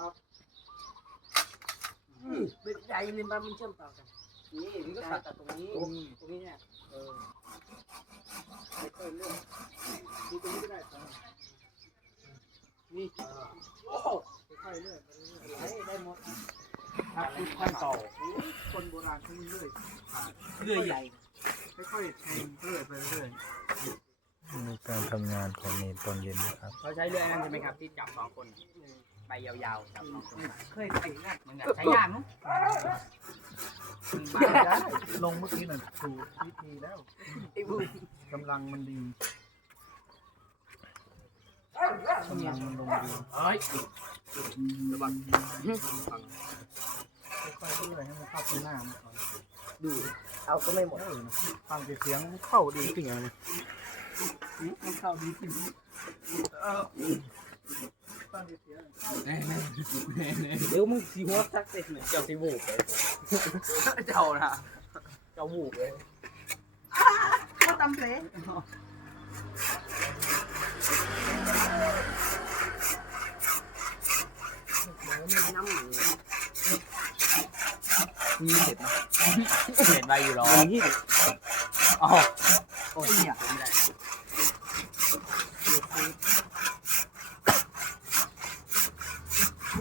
ครับเป็นใหญ่เลยมันมันเชื่อมต่อกัน นี่นี่ก็ก็ตัตัดดตรงนี้ตรงตรงนี้เนี่ย เออไม่ค่อยเลื่อนนี่ตรงนี้ก็ได้ครับนี่โอ้โหค่อยๆเลื่อนไปเรื่อยไหลได้หมดๆครับคุณขั้นต่อคนโบราณเขาเลื่อยเรื่อยใหญ่ ค่อยๆแทงเลื่อยไปเรื่อยใน การทำงานของเนนตอนเย็นนะครับเขาใช้เรือนั่นใช่ไหมครับที่จับสองคนใบยาวๆจับสองคนเคยไปนะเหมือนกันใช้ยากเนาะได้ลงเมื่อกี้น่ะถูกวิธีแล้วไอ้บุ้งกำลังมันดีกำลังมันลงดีเฮ้ยระวังค่อยๆเลื่อยให้มันเข้าที่หน้ามันก่อนดูเอาก็ไม่หมดเออฟังเสียงเข้าดีจริงๆนะ มันเข้าดีจริงฟังเสียงเดี๋ยวมึงสีหัวสักเสร็จเลยเจ้าที่บูบเลยเจ้านะเจ้าบูบเลยก็ตำเพลงน้ำหมูมีเห็ดไหมเห็ดใบอยู่หรอนี่อ๋อโอ้ยเนี่ยไม่ได้ ข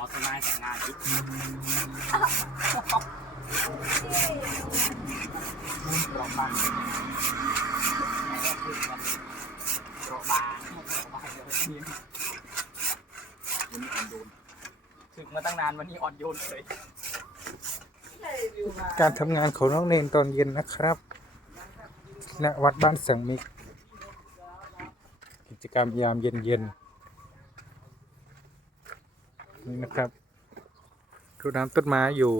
อต้นไม้แต่งงานดิมุมกรอบบ วันนี้อ่อนโยนถึกมาตั้งนานวันนี้อ่อนโยนเลยการทำงานของน้องเนนตอนเย็นนะครับณวัดบ้านสังมิก กิจกรรมยามเย็นๆนี่นะครับรดน้ำต้นไม้อยู่